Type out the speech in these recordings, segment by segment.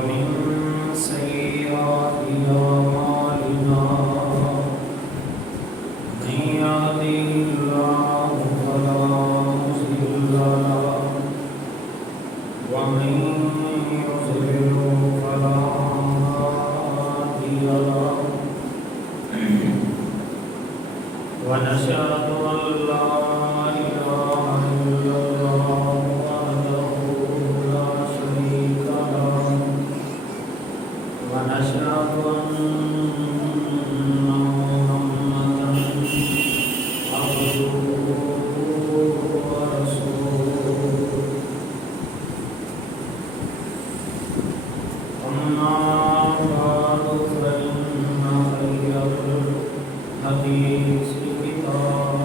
ومن سيئات أعمالنا من يهده الله فلا مضل له ومن يضلل فلا هادي له ونشهد أن لا إله إلا الله وحده لا شريك له ونشهد أن محمدا عبده ورسوله أما بعد فإن خير الحديث كتاب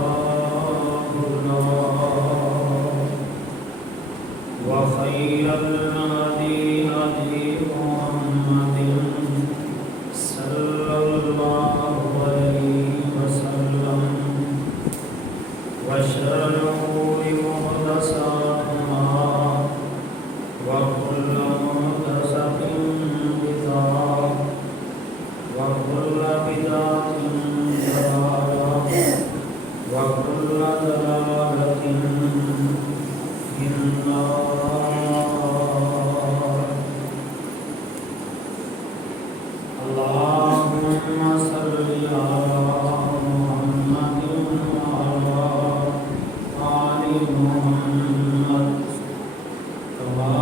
الله وخير الهدي هدي محمد صلى الله عليه وسلم وشر الأمور محدثاتها وكل محدثة بدعة وكل بدعة ضلالة وكل ضلالة في النار. اللهم صل على محمد وعلى آل محمد كما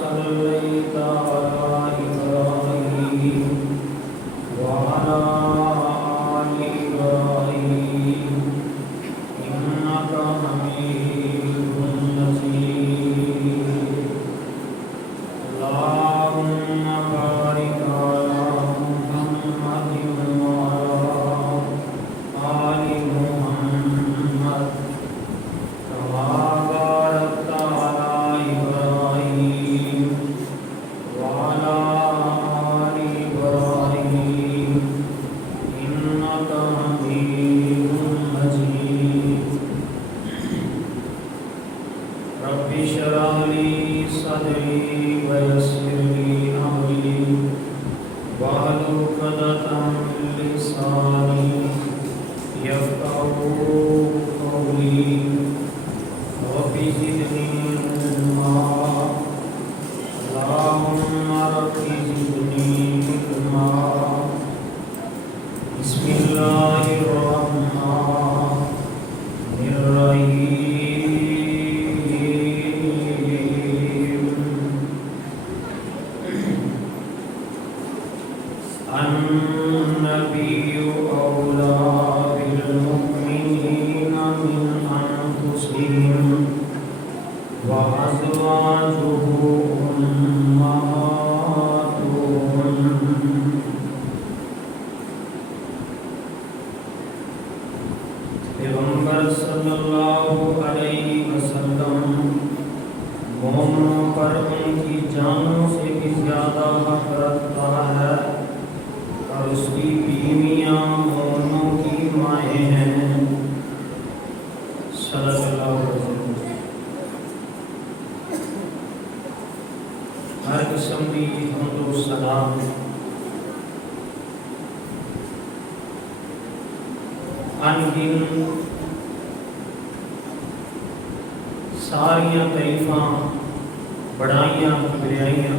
صليت على إبراهيم وعلى آل إبراهيم إنك حميد مجيد. اللهم بارك على محمد وعلى آل محمد كما باركت على إبراهيم وعلى آل إبراهيم إنك حميد مجيد. رب اشرح لي صدري ويسر لي أمري واحلل عقدة من لساني يفقهوا قولي. رب زدني علما اللهم رب زدني علما. بسم الله الرحمن الرحيم. النبي أولى بالمؤمنين من أنفسهم وأزواجه أمهاتهم. پیغمبر صلی اللہ علیہ وسلم مومنوں پر ان کی جانوں سے بھی زیادہ حق رکھتا ہے اور اس کی بیویاں مومنوں کی مائیں ہیں. صلی اللہ علیہ وسلم. ہر قسم کی حمد و سلام ان ساریاں تعریفاں بڑائیاں کبریائیاں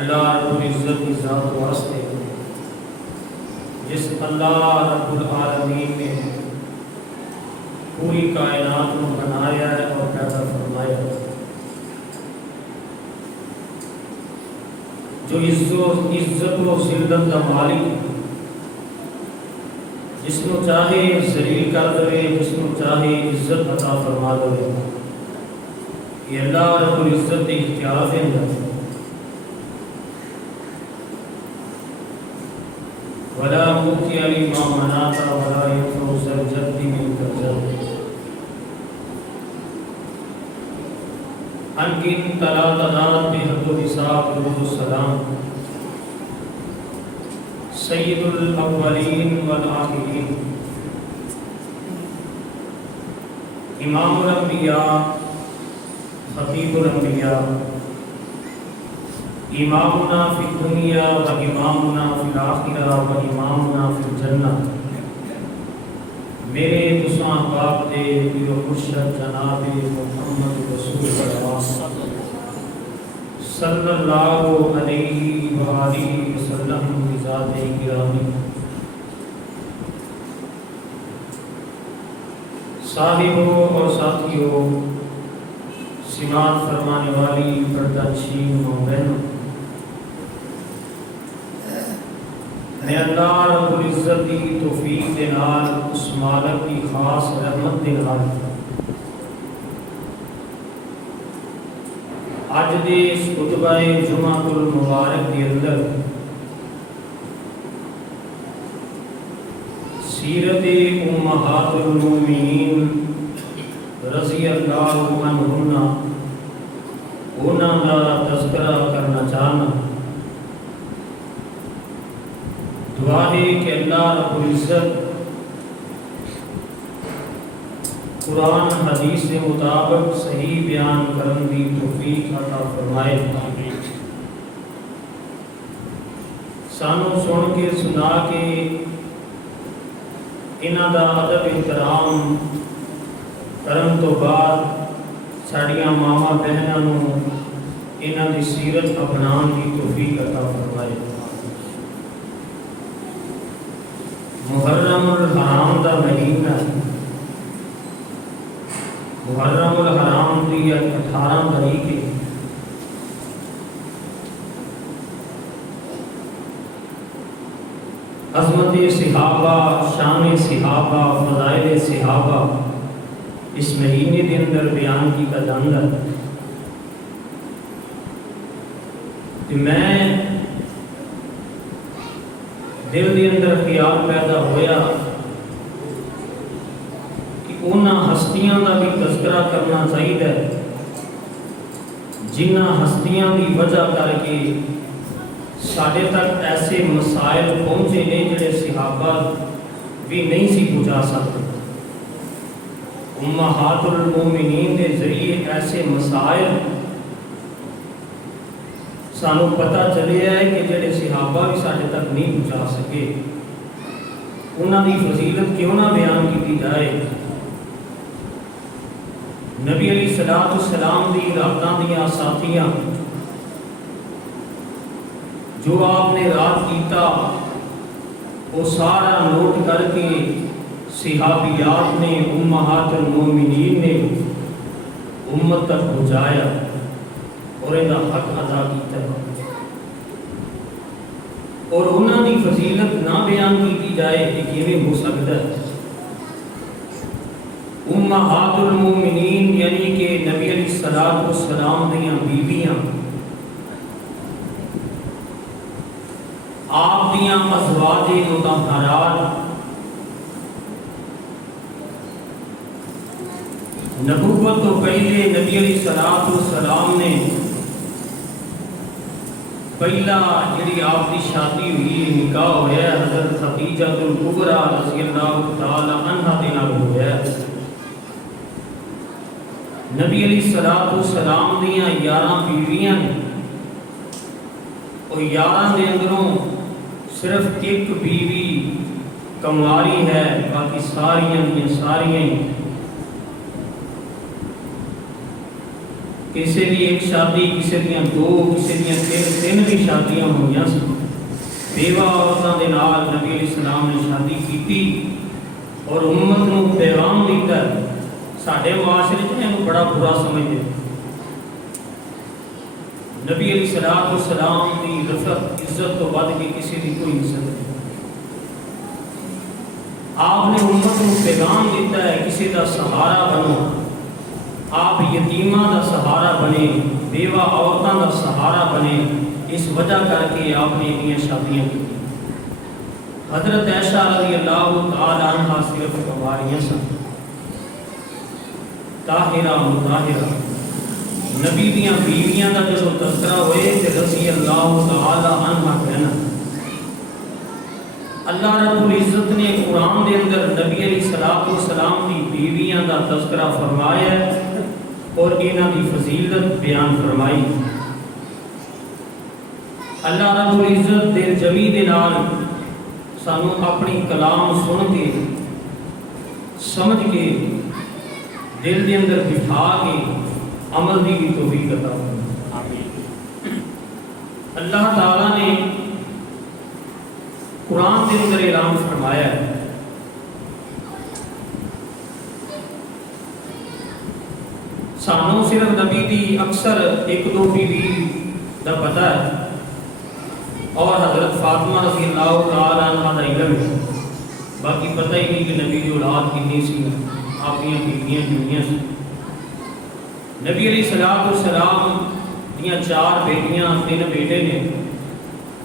اللہ رب العزت کی ذات واسطے جس اللہ رب العالمین نے پوری کائنات کو بنایا ہے اور پیدا فرمایا ہے، جو عزت و ذلت کا مالک ہے، جس کو چاہے ذلیل کر دے، جس کو چاہے عزت عطا فرما دے. یہ اللہ رب العزت کے اختیار ہے. ولا موتی علی ما مناتا ولا یفو سرجدی من تجد. انکن تلا تنات بحق و حساب درود السلام سید الاولین والآخرین امام الانبیاء خطیب الانبیاء امامنا فی الدنیا و امامنا فی الاخرہ و امامنا فی الجنہ، میرے تساں باپ دے پیر و مرشد جناب محمد رسول اللہ صلی اللہ علیہ وآلہ وسلم کی ذات گرامی، صاحبوں اور ساتھیوں، سماعت فرمانے والی پردہ نشین ماں بہنوں، میں اللہ رب العزت کی توفیق دے نال اس مالک کی خاص رحمت دے نال اج دے اس خطبہ جمعہ المبارک کے اندر سیرت امہات المومنین رضی اللہ عنہن انہاں دا تذکرہ کرنا چاہنا۔ دعا ہے کہ اللہ رب العزت قرآن حدیث کے مطابق صحیح بیان کرنے کی توفیق عطا فرمائے، سانو سن کے سنا کے انہاں دا ادب احترام کرن تو بعد ساڈیاں ماواں بہناں نوں انہاں دی سیرت اپنان کی توفیق عطا فرمائے۔ محرم الحرام دا مہینہ، محرم الحرام دی 18 تاریخ ہے۔ عظمت صحابہ، شان صحابہ، فضائل صحابہ اس مہینے کے اندر بیان کی کا جاندا کہ میں دل کے اندر خیال پیدا ہویا کہ انہاں ہستیاں کا بھی تذکرہ کرنا چاہیے جنہاں ہستیاں کی وجہ کر کے ساڈے تک ایسے مسائل پہنچے نے جڑے صحابہ بھی نہیں سی پہنچا سکتے۔ امہات المومنین کے ذریعے ایسے مسائل سانو پتہ چلے ہے کہ جڑے صحابہ بھی ساڈے تک نہیں پہنچا سکے، انہاں دی فضیلت کیوں نہ بیان کی جائے۔ نبی علیہ الصلوۃ والسلام دی راتاں دیاں ساتھیاں جو آپ نے رات کیتا وہ سارا نوٹ کر کے صحابیات نے، امہات المومنین نے امت تک پہنچایا اور ان کا حق ادا کیتا ہے، اور انہاں دی فضیلت نہ بیان کی جائے کہ کیویں ہو سکتا ہے۔ امہات المومنین یعنی کہ نبی علیہ الصلوۃ والسلام دیاں بیویاں، آپ دیاں ازواج مطہرات، نبوت تو پہلے نبی علیہ الصلوۃ والسلام نے پہلا جڑی آپ کی شادی ہوئی، نکاح ہوا ہے حضرت خدیجہ الکبریٰ رضی اللہ تعالی عنہا دے نال ہوا ہے۔ نبی علیہ الصلوۃ والسلام دیاں 11 بیویاں نے، اور 11 دے اندروں صرف ایک بیوی کمواری ہے، باقی ساریاں دیاں ساریاں ہی کسی بھی ایک شادی، کسی دیاں 2، کسی دیاں 3 بھی شادیاں ہوئیاں سی۔ بیوہ عورتاں دے نال نبی علیہ السلام نے شادی کیتی اور امت نو پیغام دیتا ہے۔ ساڈے معاشرے چ اینو بڑا برا سمجھدے، نبی علیہ الصلوۃ والسلام دی رفعت عزت تو ود کے کسی دی کوئی عزت نہیں۔ آپ نے امت نو پیغام دیتا ہے کسی دا سہارا بنو، آپ یتیماں دا سہارا بنے، بیوہ عورتاں دا سہارا بنے، اس وجہ کر کے آپ نے اتنی شادیاں کی۔ حضرت عائشہ رضی اللہ تعالی عنہا صرف کنواریاں سن، طاہرہ مطہرہ، نبی دیاں بیویاں دا جو تذکرہ ہوئے تے رضی اللہ تعالی عنہا کہنا۔ اللہ رب العزت نے قرآن دے اندر نبی علیہ الصلوۃ والسلام دی بیویاں دا تذکرہ فرمایا اور انہاں دی فضیلت بیان فرمائی۔ اللہ رب العزت دے جمی دے نال سانو اپنی کلام سن کے سمجھ کے دل دے اندر بٹھا کے عمل دی بھی توفیق عطا فرمائے۔ اللہ تعالیٰ نے قرآن کے اندر اعلان فرمایا ہے، سانو صرف نبی دی اکثر ایک دو بیوی دا پتہ ہے اور حضرت فاطمہ رضی اللہ تعالیٰ عنہ دا علم ہے، باقی پتہ ہی نہیں کہ نبی دی اولاد کتنی سی، آپ کی بیویاں سی۔ نبی علیہ السلام دیاں 4 بیٹیاں 3 بیٹے نے،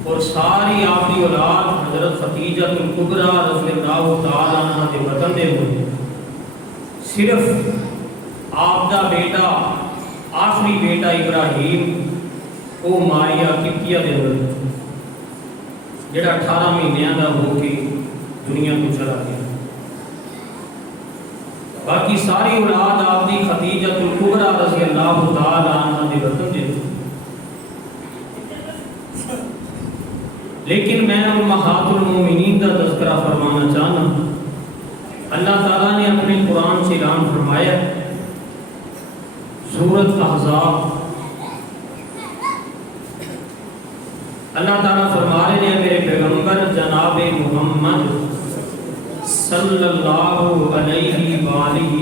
اور ساری آپ کی اولاد حضرت ختیجہ الکبریٰ رضی اللہ تعالیٰ عنہ کے وطن دے ہوئے، صرف آپ دا بیٹا آخری بیٹا ابراہیم وہ ماریا قبطیہ دے ہوئے جڑا 18 مہینیاں دا ہو کے دنیا کو چلا گیا۔ باقی ساری اولاد آپ دی ختیجہ الکبریٰ رضی اللہ تعالیٰ عنہ دے وطن دے ہوئے۔ لیکن میں امہات المومنین کا تذکرہ فرمانا چاہنا، اللہ تعالیٰ نے اپنے قرآن سے اعلان فرمایا سورۃ احزاب، اللہ تعالیٰ فرما رہے ہیں میرے پیغمبر جناب محمد صلی اللہ علیہ وآلہ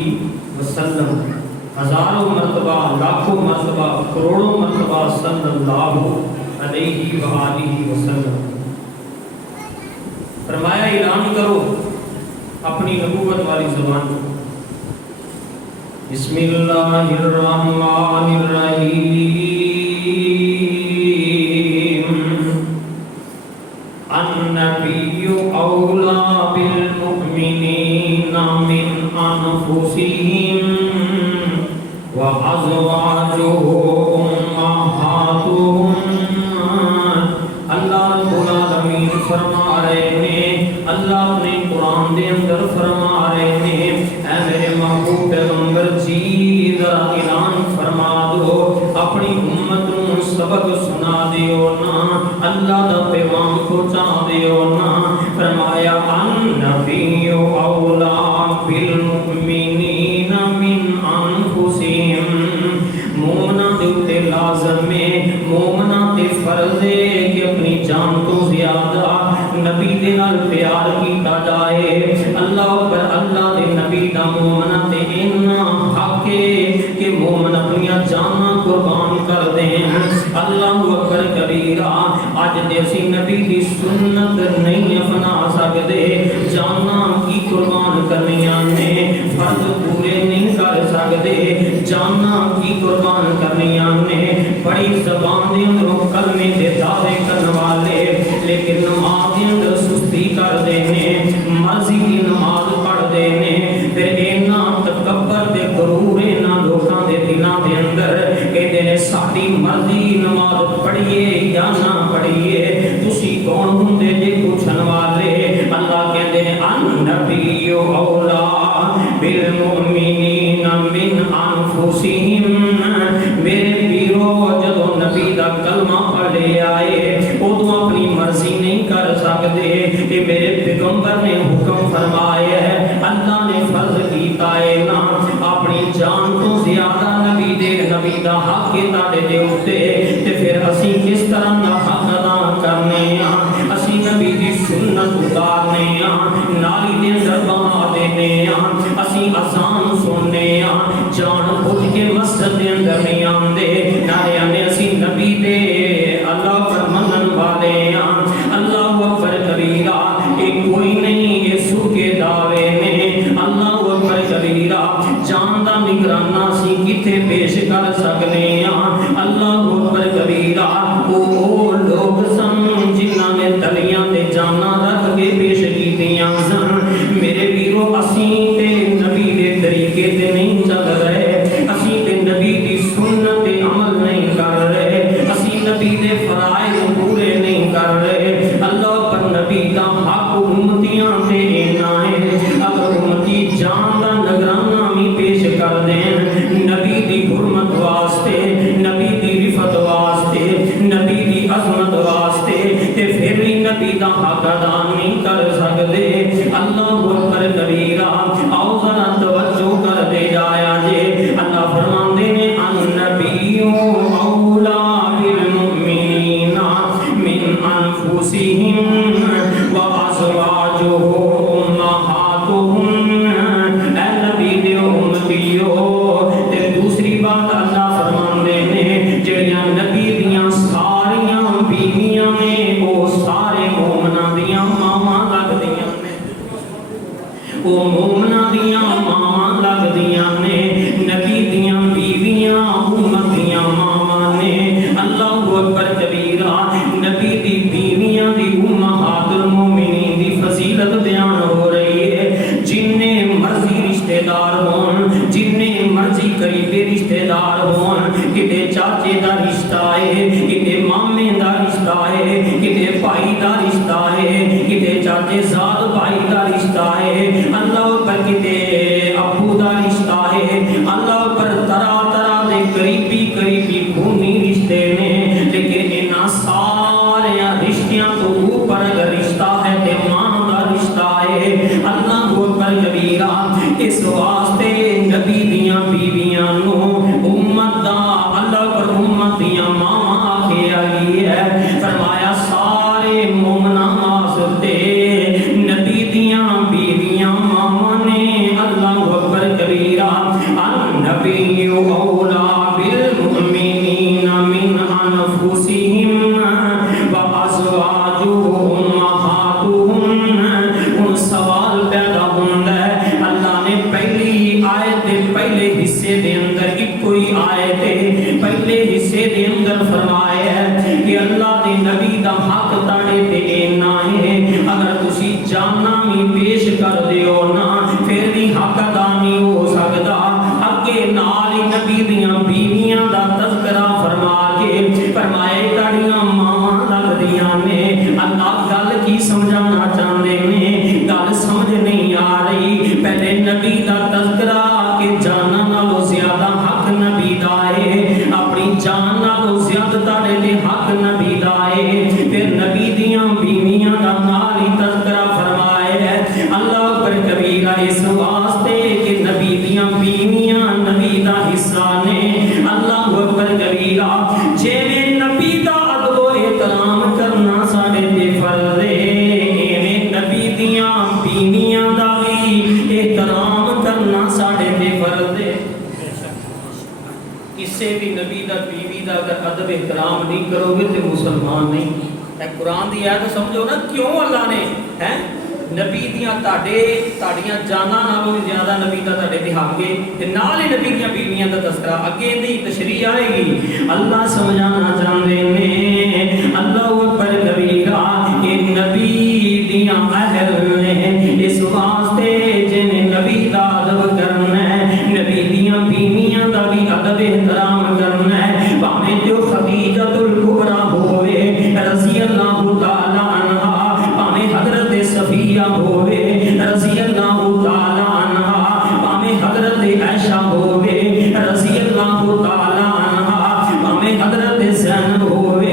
وسلم، ہزاروں مرتبہ، لاکھوں مرتبہ، کروڑوں مرتبہ صلی اللہ علیہ وآلہ وسلم، فرمایا اعلان کرو اپنی نبوت والی زبان کو، بسم اللہ الرحمن الرحیم، النبی اولا بالمؤمنین من انفسہم وازواجہ امہاتہم۔ اللہ رب العالمین فرما رہے ہیں، اللہ اپنے قرآن دے اندر فرما رہے ہیں، اے میرے محبوب پیغمبر جی ذرا اعلان فرما دو، اپنی امت کو سبق سنا دیو نا، اللہ دا پیغام پہنچا دیو نا۔ فرمایا النبی اولا بالمؤمنین من انفسہم، مومنہ دے اتے لازم ہے، مومنہ تے فرض ہے کہ اپنی جان تو زیادہ نبی دے نال پیار کیتا جائے۔ اللہ اکبر، اللہ دے نبی دا مومنہ تے اتنا حق ہے کہ مومن اپنی جاناں قربان کر دیں۔ اللہ اکبر کبیرہ، اج دے اسی نبی دی سنت نہیں اپنا سکدے، جاناں کی قربان کرنیاں نے، فرض پورے نہیں کر سکدے، جاناں کی قربان کرنیاں نے، بڑی زبان دے اندروں کلمے دے دعوے کرن والے، لیکن نماز دے اندر سستی کر دینے، مرضی کی نماز پڑھ دینے، پھر اینا تکبر دے غرور اینا لوکاں دے دلاں دے اندر کہتے ہیں ساری مرضی نماز پڑھیے یا نہ پڑھیے، تسی کون ہوندے جے پوچھن والے؟ اللہ کہتے ہیں النبی اولا بالمؤمنین من انفسہم، میرے پیرو جدو نبی دا کلمہ پڑھے آئے ادو اپنی مرضی نہیں کر سکتے، کہ میرے پیغمبر نے حکم فرمایا ہے، اللہ نے فرض کیتا ہے نا، اپنی جان تو زیادہ نبی دا حق کے تاڑے دے ہوتے، تے پھر اسی کس طرح دا حق ادا کرنے ہیں، اسی نبی دی سنت اتارنے ہیں، نالی دے اندر بہا دینے ہیں، اسی اذان سننے ہیں، جان بوجھ کے مسجد دے اندر نہیں آندے، نارے آنے اسی نبی دے اللہ پر منن والے ہیں۔ اللہ اکبر کبیرہ، ایک کوئی نہیں یہ سو کے دعوے نے، اللہ اکبر کبیرہ، جان دا نگرانہ سی کتے پیش کر سکنے ہیں۔ اللہ اکبر کبیرہ، وہ لوگ سن جنہاں نے تلیاں تے جانا رکھ کے پیش کیتیاں سن، میرے ویرو اسی تے نبی دے طریقے تے نہیں چل رہے، اسی تے نبی دی سنت عمل نہیں کر رہے، اسی نبی دے فرائض پورے نہیں کر رہے۔ اللہ پر نبی دا حق امتیاں تے اینا ہے، اگر امتی جان دا نگرانہ بھی پیش کر دیں، نبی دی حرمت واسطے، نبی دی دا حق ادا نہیں کر سکتے. اللہ اکبر کبیرہ. آؤ ذرا توجہ کر دے جایا جے. اللہ فرماندے نے النبی اولا بالمؤمنین من انفسہم وازواجہ امہاتہم. اے نبی دے امتیو. تے دوسری بات اللہ فرماندے نے جڑیاں نبی دیاں ساریاں بیویاں نے وہ سارے مومناں دیاں ماواں لگدیاں نے. وہ مومناں دیاں ماواں لگدیاں نے. نبی دیاں بیویاں امت دیاں ماواں نے. اللہ اکبر کبیرہ. نبی دی بیویاں دی امہات المومنین دی فضیلت بیان ہو رہی ہے. جننے مرضی رشتہ دار ہون, جننے مرضی قریبی رشتہ دار ہون, کتے چاچے دا رشتہ ہے, کتے مامے دا رشتہ ہے, کتے بھائی دا رشتہ ہے, کتے چاچے زاد بھائی دا رشتہ ہے, اللہ پر کتے ابو دا رشتہ ہے, اللہ پر طرح طرح دے قریبی قریبی خونی رشتے نے. لیکن انہاں سارے رشتیاں تو اوپر اگر رشتہ ہے تے ماں دا رشتہ ہے. اللہ اکبر کبیرہ. اس واسطے نبی دیاں بیویاں نو امت دا اللہ پر امت دیاں ماں آکھے آئی ہے. فرمایا سارے مومناں واسطے نبی دیاں بیویاں ماں نے. اللہ اکبر کبیرہ. النبی اولا بالمؤمنین من انفسہم وازواجہ امہاتہم. ان سوال پیدا ہوندا ہے. اللہ نے پہلی آیت دے پہلے حصے دے اندر ایک کوئی آیت ہے پہلے حصے دے اندر فرمایا ہے کہ اللہ دے نبی دا حق تاڑے تے اینا ہے. اگر تسی جاننا بھی پیش کر دیو نا پھر بھی حق ادا نہیں ہو سکتا. اگے نال ہی نبی دیاں بیویاں دا تذکرہ فرما کے فرمائے تاڑیاں ماواں لگدیاں نے. اللہ گل کی سمجھانا چاہندے نے, گل سمجھ نہیں آ رہی. پہلے نبی دا تذکرہ کہ جاناں نالوں زیادہ حق نبی دا ہے, اپنی جان نالوں زیادہ تاڑے تے حق نبی دا ہے. پھر نبی دیاں بیویاں دا نال ہی تذکرہ فرمایا ہے. اللہ پر کبیرہ. اس واسطے کہ نبی دیاں بیویاں نبی دا حصہ نے. اللہ اکبر کبیرہ. جے نبی دا ادب و احترام کرنا ساڈے تے فرض ہے, ایویں نبی دیاں بیویاں دا بھی احترام کرنا ساڈے تے فرض ہے. کسے بھی نبی دا بیوی دا اگر ادب احترام نہیں کرو گے تو مسلمان نہیں. اے قرآن دی آیت سمجھو نا کیوں اللہ نے ہیں نبی دیاں تاڑیاں جاناں نالوں بھی زیادہ نبی دا تاڑے تے حق ہے تے نال ہی نبی دیاں بیویاں دا تذکرہ اگے دی تشریح آئے گی. اللہ سمجھانا چاہندے نے. اللہ اکبر کبیرہ. کہ نبی دیاں اہل نے اس واسطے جن نبی دا ادب کرنا ہے, نبی دیاں بیویاں دا بھی ادب احترام کرنا ہے. بھاویں جو خدیجہ الکبریٰ ہوئے رضی اللہ تعالی عنہا, بھاویں حضرت صفیہ ہوئے رضی اللہ تعالی عنہا, بھاویں حضرت عائشہ ہوئے رضی اللہ تعالی عنہا, بھاویں حضرت زینب ہوئے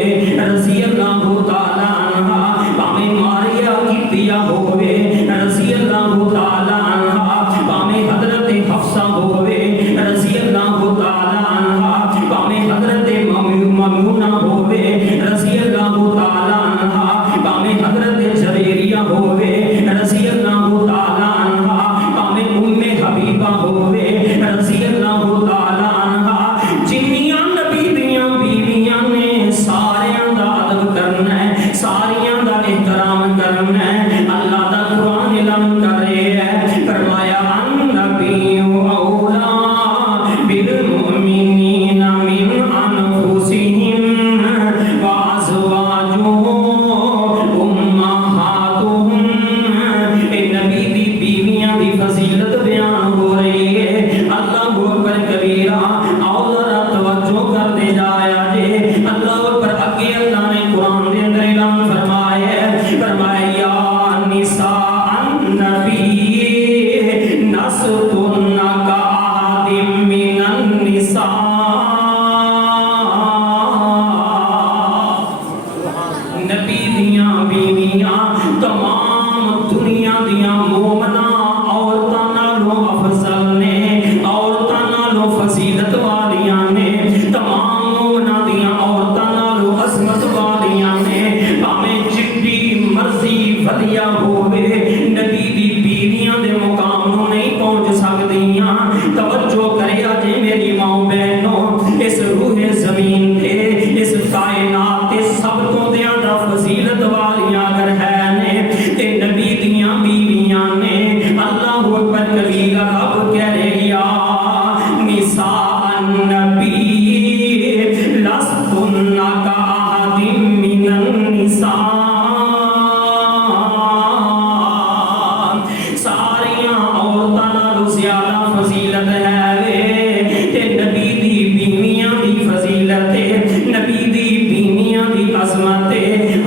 فضیلت نبی دی بیویاں دی عظمت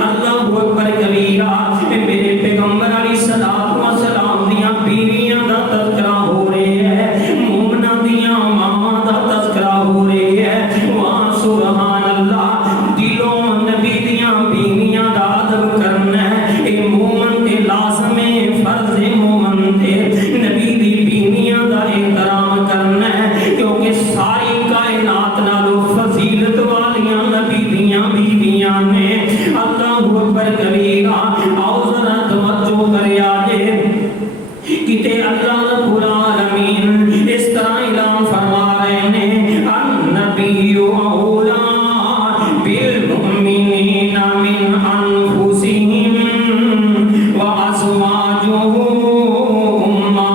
اللہ اکبر کبیرہ میرے پیغمبر علیہ الصلوۃ والسلام دیاں بیویاں دا تذکرہ ہو رہا ہے مومناں دیاں ماواں دا تذکرہ ہو رہا ہے واہ سبحان اللہ دلوں نبی دیاں بیویاں دا ادب کرنا ہے اے مومن تے لازم ہے فرض مومن تے نبی دی بیویاں دا احترام کرنا ہے کیونکہ ساری کائنات نالوں فضیلت والیاں نبی دیاں بیویاں نے اللہ اکبر کبیرہ آؤ ذرا توجہ کریا جے کتے اللہ رب العالمین اس طرح اعلان فرما رہے ہیں النبی اولا بالمؤمنین من انفسہم وازواجہ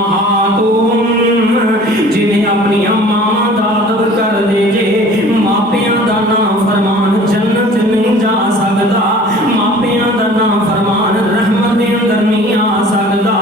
امہاتہم جنہیں اپنی اماں دا ادب کر دے جے ماپیاں دا نافرمان جنت نہیں جا سکدا ماپیاں دا نافرمان رحمت دے اندر نہیں آ سکدا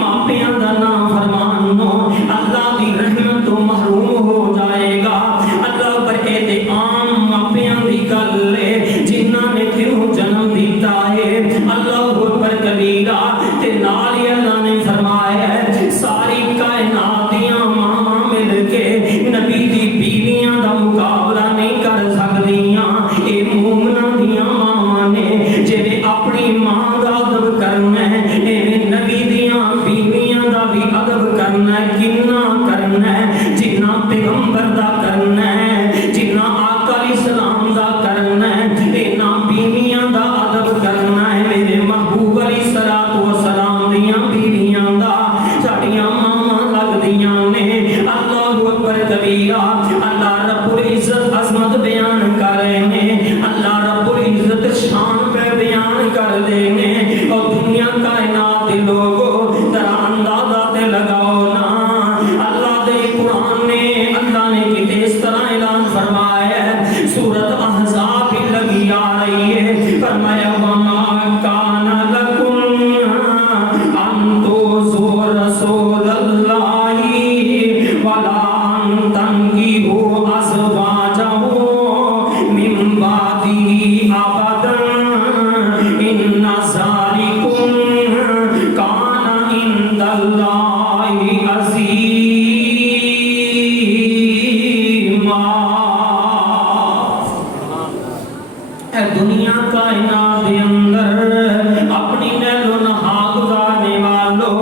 ماپیاں دا نافرمان نو اللہ دی رحمت تو محروم ہو جائے گا اللہ پر تے عام ماپیاں دی گل ہے جنہاں نے تینوں جنم دیتا ہے اللہ اکبر کبیرہ تے نال ہی اللہ نے فرمایا ہے ساری کائنات دیاں ماں مل کے نبی دی بیویاں دا مقابلہ نہیں کر سکدیاں اے مومناں دیاں ماں نے جے اپنی ماں دا ادب کرنا ہے اے نبی دیاں بیویاں دا بھی ادب کرنا ہے کنا کرنا ہے جنہ پیغمبر دا کرنا ہے جنہ آقا علیہ السلام دا کرنا ہے انہاں بیویاں دا ادب کرنا ہے میرے محبوب علیہ الصلوۃ والسلام دیاں بیویاں دا ساڈیاں ماں لگدیاں نے اللہ اکبر کبیرہ اللہ رب العزت عظمت بیان کر رہے ہیں اللہ رب العزت شان پہ بیان کر دے نے اور دنیا کائنات دے لوگوں ذرا اندازہ تے لگاؤ نا اللہ دے قرآن نے اللہ نے کتے اس طرح اعلان فرمایا ہے سورۃ احزاب بھی لگی آ رہی ہے فرمایا وما کان لکم ان تؤذوا رسول اللہ ولا ان تنکحوا ازواجہ من بعدہ ابدا ان ذالکم کان عند اللہ عظیما اے دنیا کائنات دے اندر اپنی نیل و نہا گزارنے والوں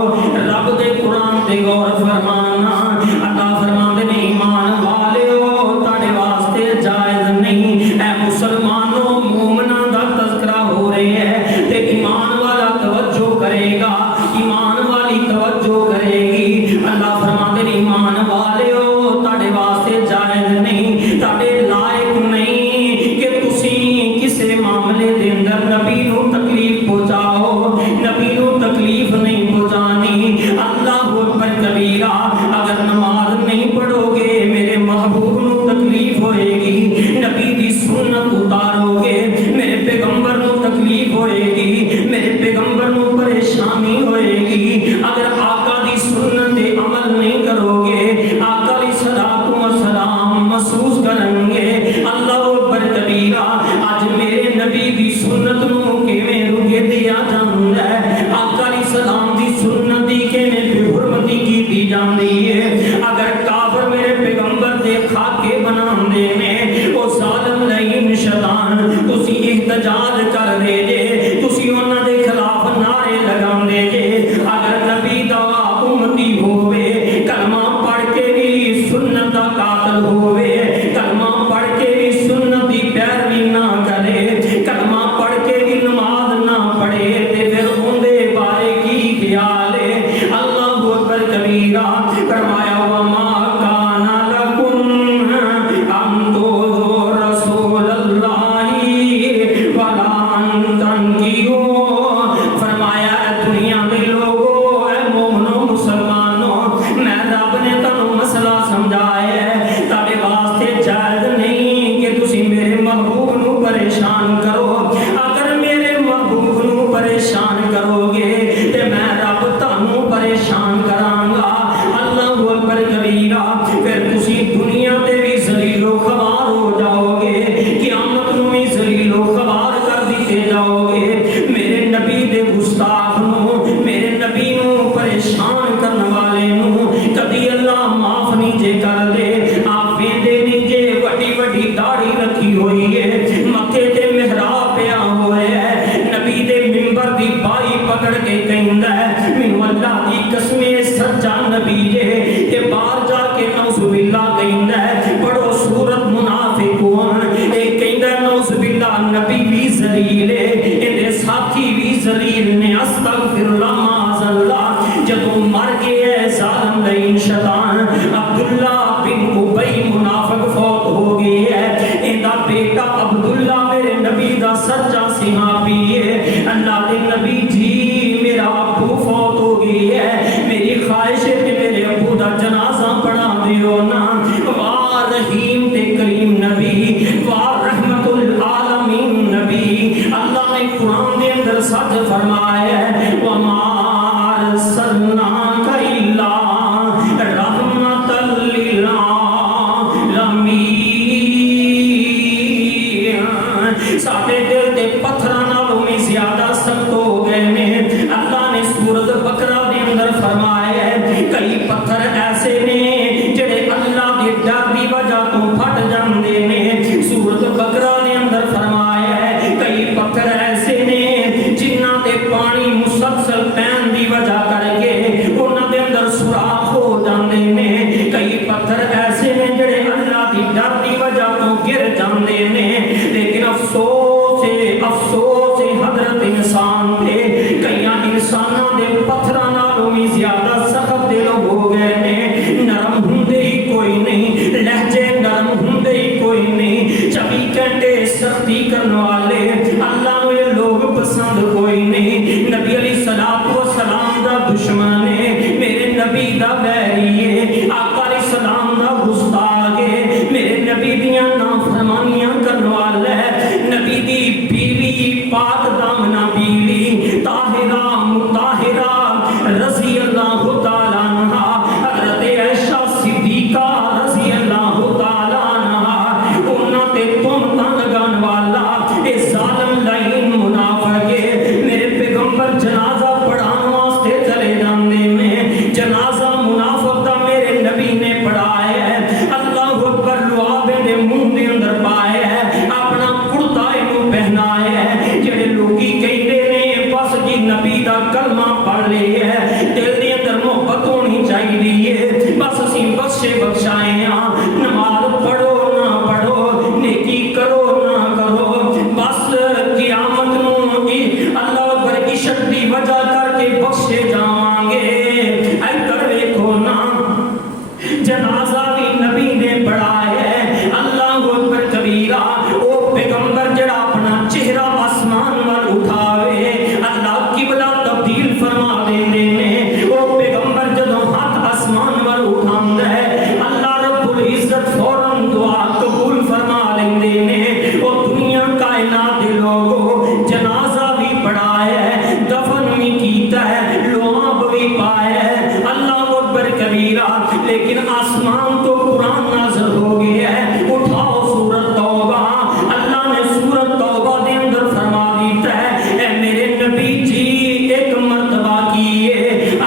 رب دے قرآن تے غور فرمانا اللہ فرماندے نے ایمان والیو تاڑے واسطے جائز نہیں اے مسلمانوں مومناں دا تذکرہ ہو رہے ہے تے ایمان والا توجہ کرے گا ایمان والی توجہ کرے گی اللہ فرماندے نے ایمان والیو تاڑے واسطے جائز نہیں تاڑے لائق نہیں کہ تسی کسے معاملے دے اندر نبی نو تکلیف پہنچاؤ نبی نو تکلیف نہیں پہنچانی اللہ اکبر کبیرہ اگر نماز نہیں پڑھو گے میرے محبوب نو تکلیف ہوئے گی نبی دی سنت اتارو گے میرے پیغمبر نو تکلیف ہوئے گی میرے پیغمبر نو پریشانی ہوئے گی اگر آقا دی سنت عمل نہیں کرو گے آقا علیہ الصلوۃ والسلام محسوس کریں گے اللہ اکبر کبیرہ آج میرے نبی دی سنت نو کیویں رنگے دیا جاندا ہے آقا علیہ السلام دی سنت دی کیویں بے حرمتی کیتی جاندی ہے اگر کافر میرے پیغمبر دے خاکے بناندے نے او ظالم لعین شیطان تسی احتجاج کر دے جے تسی انہاں دے خلاف نعرے لگاندے جے اگر نبی دا امتی ہووے کلمہ پڑھ کے بھی سنت دا قاتل ہووے کلمہ پڑھ کے بھی سنت دی پیروی نہ کرے کلمہ پڑھ کے بھی نماز نہ پڑھے تے پھر اندے بارے کی خیال ہے اللہ اکبر کبیرہ فرمایا وما کان لکم ان تؤذوا رسول اللہ ولا ان زلیل نے استغفراللہ معاذاللہ جدوں مر گئے ظالم لعین شیطان عبداللہ بن ابی منافق فوت ہو گئی ہے، ایندا بیٹا عبداللہ میرے نبی دا سچا صحابی ہے، اللہ دے نبی جی میرا ابو فوت ہو گئی ہے، میری خواہش ہے کہ میرے ابو دا جنازہ پڑھا دیو نا۔ واہ رحیم تے کریم نبی، واہ رحمت العالمین نبی، اللہ نے قرآن دے اندر سچ فرمایا ہے وما ارسلناک الا رحمت للعالمین۔ ساڈے دل تے پتھراں نالوں بھی زیادہ سخت ہو گئے نے۔ اللہ نے سورۃ بقرہ دے اندر فرمایا ہے کئی پتھر ایسے نے جڑے اللہ دے ڈر دی وجہ تو پھٹ جاندے نے۔ سورۃ بقرہ دے اندر فرمایا ہے کئی پتھر ایسے نے جنہاں تے پانی مسلسل پین دی وجہ کر کے انہاں دے اندر سوراخ ہو جاندے نے۔ کئی پتھر ایسے نے جڑے اللہ دی ڈر دی وجہ تو گر جاندے نے، لیکن افسوس ہے حضرت انسان دے کئی انساناں دے پتھراں نالوں بھی زیادہ سخت دل ہو گئے نے، نرم ہوندے ہی کوئی نہیں، لہجے نرم ہوندے ہی کوئی نہیں، 24 گھنٹے سختی کرنے والے اللہ کو یہ لوگ پسند کوئی نہیں۔ نبی علیہ الصلوۃ والسلام دا دشمن ہے، میرے نبی دا بیری ہے، آقا علیہ السلام دا گستاخ ہے، میرے نبی دیاں نافرمانیاں کرنے والا ہے، نبی دی بیوی پاک دامنہ بیوی طاہرہ مطہرہ رضی اللہ تعالی عنہا حضرت عائشہ صدیقہ رضی اللہ تعالی عنہا انہاں تے تہمتاں لگان والا اے ظالم لعین منافق ہے۔ میرے پیغمبر جنازہ پڑھان واسطے چلے جاندے نے، جنازہ منافق دا میرے نبی نے پڑھایا ہے، اللہ اکبر لعابے دے منہ دے اندر پایا ہے، اپنا کرتا اینو پہنایا ہے۔ جڑے لوگی کہندے نے بس جی نبی دا کلمہ پڑھ لے ہے، دل دے اندر محبت ہونی چاہیے، بس اسی بخشے بخشائے ہاں، نماز پڑھو نہ پڑھو، نیکی کرو نہ کرو، بس قیامت نو اللہ اکبر عشق دی وجہ کر کے بخشے جاواں گے۔ ادھر ویکھو نا جنازہ بھی نبی نے پڑھایا ہے، اللہ اکبر کبیرہ، او پیغمبر جڑا اپنا چہرہ آسمان ول اٹھاوے اللہ قبلہ تبدیل فرما دیندے نے، او پیغمبر جدوں ہاتھ آسمان ول اٹھاوندا ہے اللہ رب العزت فوراً دعا قبول فرما لیندے نے۔ او دنیا کائنات دے لوگوں جنازہ بھی پڑھایا ہے، دفن بھی کیتا ہے، لعاب بھی پایا ہے، اللہ اکبر کبیرہ، لیکن آسمان تو قرآن نازل ہو گیا ہے، اٹھاؤ سورۃ توبہ، اللہ نے سورۃ توبہ دے اندر فرما دیتا ہے اے میرے نبی جی ایک مرتبہ کیے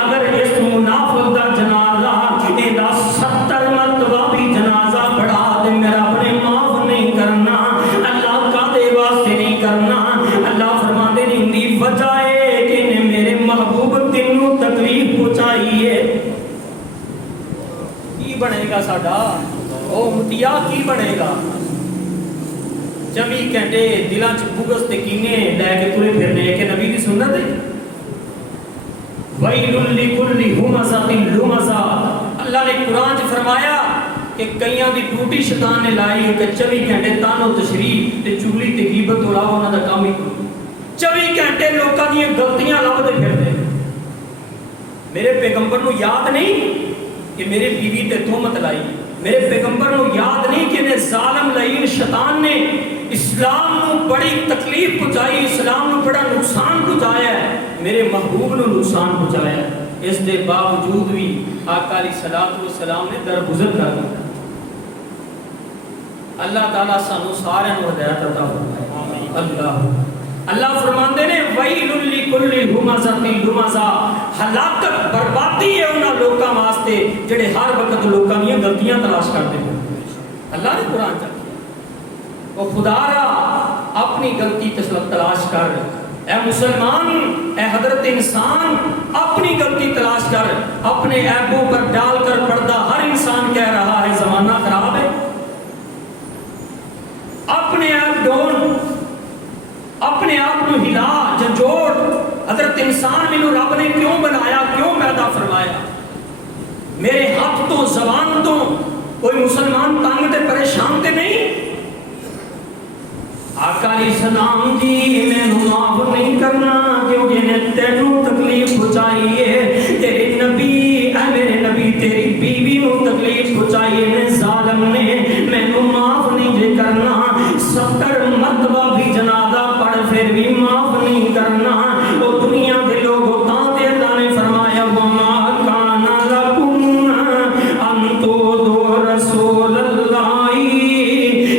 اگر اس منافق دا جنازہ ایندا 70 مرتبہ بھی جنازہ پڑھا دے میرا اپنے معاف نہیں کرنا، اللہ کا دے واسطے نہیں کرنا۔ اللہ فرماندے نے دی وجہ ہے کہ نے میرے محبوب تینوں تکلیف پہنچائی ہے۔ کی بنے گا ساڈا او متیا کی بنے گا؟ 24 گھنٹے دلاں چ بغض تے کینے لے کے ترے پھرنے کہ نبی دی سنت ہے۔ ویل لکل ہمزہ لمزہ، اللہ نے قرآن چ فرمایا کہ کئیاں دی ٹوٹی شیطان نے لائی ہے کہ 24 گھنٹے تانو تشریح تے چغلی تے غیبت تو علاوہ انہاں دا کام ہی 24 گھنٹے لوکاں دی غلطیاں لبدے پھردے۔ میرے پیغمبر نو یاد نہیں کہ میرے بیوی تے تہمت لائی، میرے پیغمبر نو یاد نہیں کہ نے ظالم لعین شیطان نے اسلام نو بڑی تکلیف پہنچائی، اسلام نو بڑا نقصان پہنچایا ہے، میرے محبوب نو نقصان پہنچایا ہے، اس دے باوجود بھی آقا علیہ الصلوۃ والسلام نے درگزر کر دیا۔ اللہ تعالیٰ سانو سارے نو ہدایت عطا فرمائے۔ اللہ فرماندے نے ویل لکل ہمزہ لمزہ، ہلاکت بربادی ہے انہاں لوکاں واسطے جڑے ہر وقت لوکاں دی غلطیاں تلاش کرتے ہیں۔ اللہ نے قرآن چ او خدا را اپنی غلطی تلاش کر، اے مسلمان، اے حضرت انسان اپنی غلطی تلاش کر، اپنے عیبوں پر ڈال کر پردہ۔ ہر انسان کہہ رہا ہے زمانہ خراب ہے، اپنے عیب ڈھونڈ، اپنے آپ کو ہلا جھنجھوڑ، حضرت انسان میں رب نے کیوں بنایا, کیوں پیدا فرمایا؟ میرے ہاتھ تو زبان تو کوئی مسلمان تنگ تے پریشان تے نہیں. آقا علیہ السلام جی میں معاف نہیں کرنا کیونکہ نے تینوں تکلیف پہنچائی ہے, تیرے نبی اے میرے نبی تیری بیوی نو تکلیف پہنچائی ہے ظالم نے, میں معاف نہیں جے کرنا. 70 مرتبہ بھی جنازہ پڑھ پھر بھی معاف نہیں کرنا. وہ دنیا کے لوگ تاں تے اللہ نے فرمایا وما کان لکم ان تؤذوا رسول اللہ,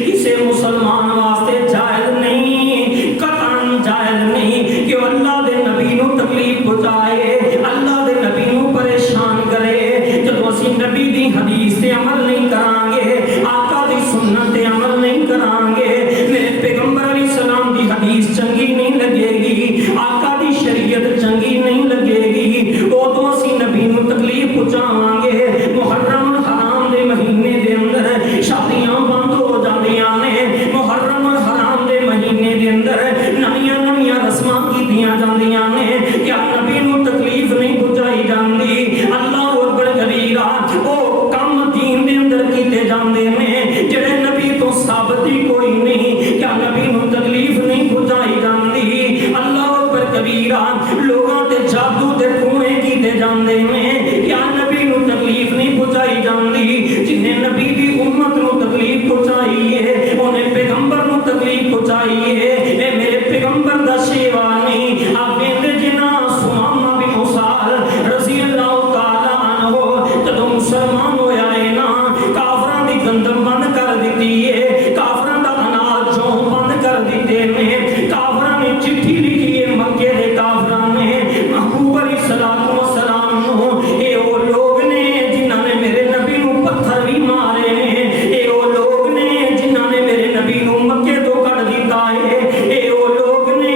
کسی مسلمان واسطے جائز نہیں, قطعاً جائز نہیں کہ اللہ دے نبی نو تکلیف پہنچائے, اللہ دے نبی نو پریشان کرے. جب اسی نبی دی حدیث تے عمل نہیں کران گے, آقا دی سنت تے عمل نہیں کران گے, میرے پیغمبر علیہ السلام دی حدیث چنگی نہیں لگے گی, آقا دی شریعت چنگی نہیں لگے گی, ادو اسی نبی نو تکلیف پہنچاواں گے. محرم الحرام دے مہینے دے اندر شادیاں بند ہو جاندیاں نے, محرم الحرام دے مہینے دے اندر نویاں نویاں رسماں کیتیاں جاندیاں نے, کیا نبی نو تکلیف نہیں پہنچائی جاندی؟ اللہ اکبر کبیرہ. او کم دین دے اندر کیتے جاندے نے جڑے نبی تو ثابت ہی کوئی نہیں, کیا نبی نو تکلیف نہیں پہنچائی جاندی؟ اللہ اکبر کبیرہ. لوگاں تے جادو تے ٹونے کیتے جاندے نے, کیا نبی نو تکلیف نہیں پہنچائی جاندی؟ جنہیں نبی دی امت نو تکلیف پہنچائی ہے انہیں پیغمبر نو تکلیف پہنچائی ہے. اے میرے پیغمبر دا شیوا نہیں, آپ کہندے جنا سمامہ بن اسال رضی اللہ تعالی عنہ جدوں مسلمان ہویا ہے نا, کافراں دی گندم بند کر دتی ہے, کافراں دا اناج جو بند کر دیتے نے, کافراں نے چٹھی لکھی ہے مکے دے کافراں نے محبوب علیہ الصلوۃ والسلام نو, اے او لوگ نے جنہاں نے میرے نبی نو پتھر بھی مارے نے, اے او لوگ نے جنہاں نے میرے نبی نو مکے تو کٹ دیتا ہے, اے او لوگ نے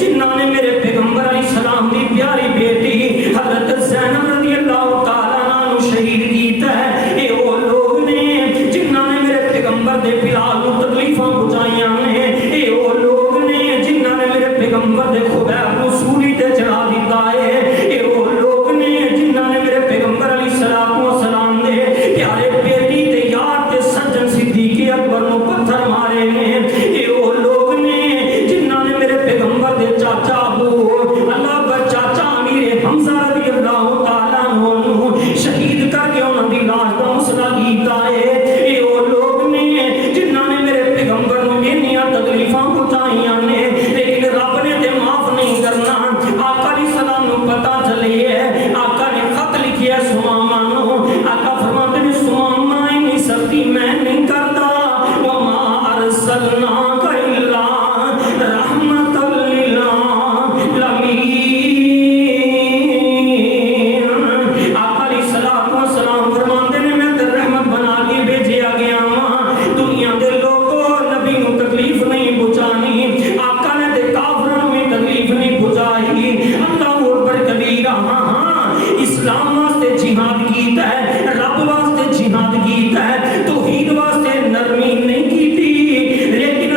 جنہاں نے میرے پیغمبر علیہ السلام دی پیاری بیٹی حضرت زینب رضی اللہ تعالی عنہ نو شہید کیتا ہے, اے او لوگ نے جنہاں نے میرے پیغمبر دے بلال نو تکلیفاں پہنچائیاں نے, اے او لوگ نے جنہاں نے میرے پیغمبر دے خبیب نو سولی تے چڑھا دیتا ہے, اے او لوگ نے جنہاں نے میرے پیغمبر علیہ الصلوۃ والسلام دے پیارے بیٹی تے یار تے سجن صدیق اکبر نو پتھر مارے نے, اے او لوگ نے جنہاں نے میرے پیغمبر دے چاچا ابو اللہ کا چاچا امیر حمزہ رضی اللہ تعالی عنہ نو شہید کر کے انہاں دی لاش دا مسئلہ کیتا ہے, اے او لوگ نے جنہاں نے میرے پیغمبر نو انیاں تکلیفاں پہنچائیاں نے, لیکن رب نے تے معاف نہیں کرنا. آقا علیہ السلام نو پتہ چلی ہے, آقا نے خط لکھیا سمامہ نو, آقا فرماتے نے سمامہ انی سختی میں نہیں کرتا, وما ارسلناک الا رحمۃ للعالمین. آقا علیہ الصلوۃ والسلام فرماتے نے میں تے رحمت بنا کے بھیجیا گیا ہاں, دنیا دے لوگوں نبی نو تکلیف نہیں پہنچانی, آقا نے تے کافراں نو تکلیف نہیں پہنچائی. اللہ اکبر کبیرہ. ہاں اسلام واسطے جہاد کیتا ہے, رب واسطے جہاد کیتا ہے, توحید واسطے نرمی نہیں کیتی, لیکن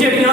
ਜਿਹੜੀਆਂ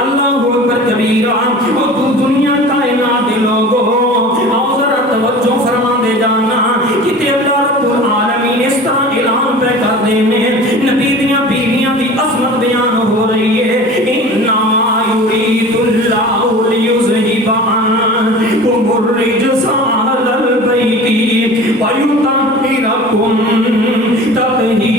اللہ اکبر کبیرہ او تو دنیا کائنات دے لوگو آؤ ذرا توجہ فرما دے جانا کہ اللہ رب العالمین اس طرح اعلان پہ کر دینے نبی دیاں بیویاں دی عظمت بیان ہو رہی ہے انما یرید اللہ لیذہب عنکم الرجس اہل البیت ویطہرکم تطہیرا۔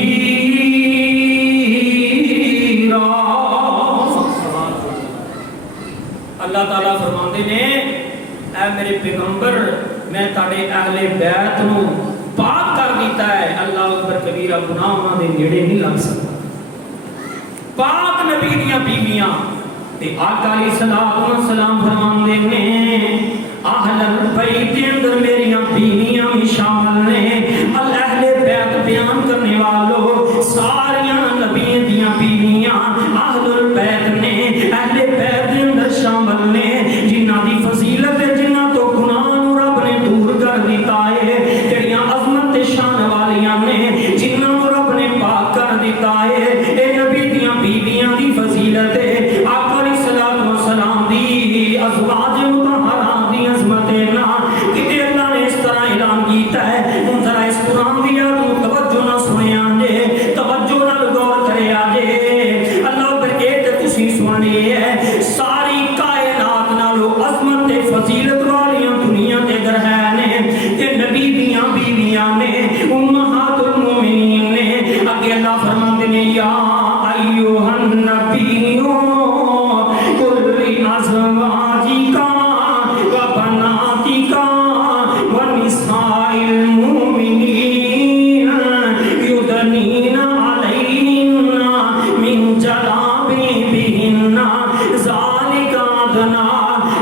اللہ تعالیٰ فرماندے نے اے میرے پیغمبر میں تاڑے اہل بیت نو پاک کر دیتا ہے۔ اللہ اکبر کبیرہ گناہ انہاں دے نیڑے نہیں لگ سکتا۔ پاک نبی دیاں بیویاں تے آقا علیہ الصلوۃ والسلام فرماندے نے اہل البیت اندر میریاں بیویاں بھی شامل نے۔ اہل بیت بیان کرنے والوں ساریاں نبی دیاں بیویاں اہل البیت نے، اہل بیت اندر شامل نے جنہاں دی فضیلت جنہاں تو گناہ نو رب نے دور کر دیتا ہے، جڑیاں عظمت شان والیاں نے جنہاں نو رب نے پاک کر دیتا ہے۔ اے نبی دیاں بیویاں دی فضیلت ہے، آقا علیہ الصلوۃ والسلام دی ازواج مطہرات دی عظمت ہے نا کہ اللہ نے اس طرح اعلان کیتا ہے۔ ہن ذرا اس قرآن دی یاد توجہ نہ سنیا جے، توجہ نہ غور کریا جے۔ اللہ برکے تے تسی سن لئے ہے ساری کائنات نالو عظمت تے فضیلت والیاں دنیا تے گر ہے نے تے نبی دیاں بیویاں نے، امہات المومنین نے۔ اگے اللہ فرماندے نے یا ایھا النبیو قل لازواجک و بناتک و نساء المؤمنین یدنین علیہن من جلابیبہن ذالک ادنی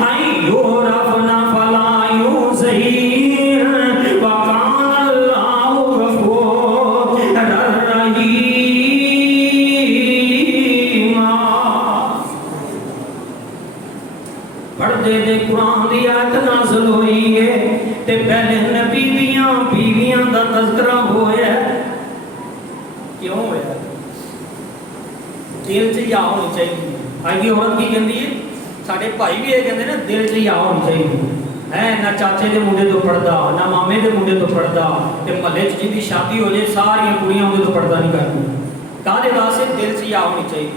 ان یعرفن فلا یؤذین وکان اللہ غفورا رحیما۔ پردے دے قرآن دی آیت نازل ہوئی ہے تے پہلے نبی دیاں بیویاں دا تذکرہ ہویا ہے۔ کیوں ہویا؟ دل چ یا ہونی چاہیے۔ آئی عورت کی کہندی ہے، ساڈے بھائی بھی یہ کہندے نا دل چ یا ہونی چاہیے ہے، نہ چاچے دے منڈے تو پڑدا نہ مامے دے منڈے تو پڑدا، تے محلے چ جدی شادی ہو جائے ساری کڑیاں اودے تو پڑدا نہیں کردی۔ کہدے واسطے دل چ یا ہونی چاہیے۔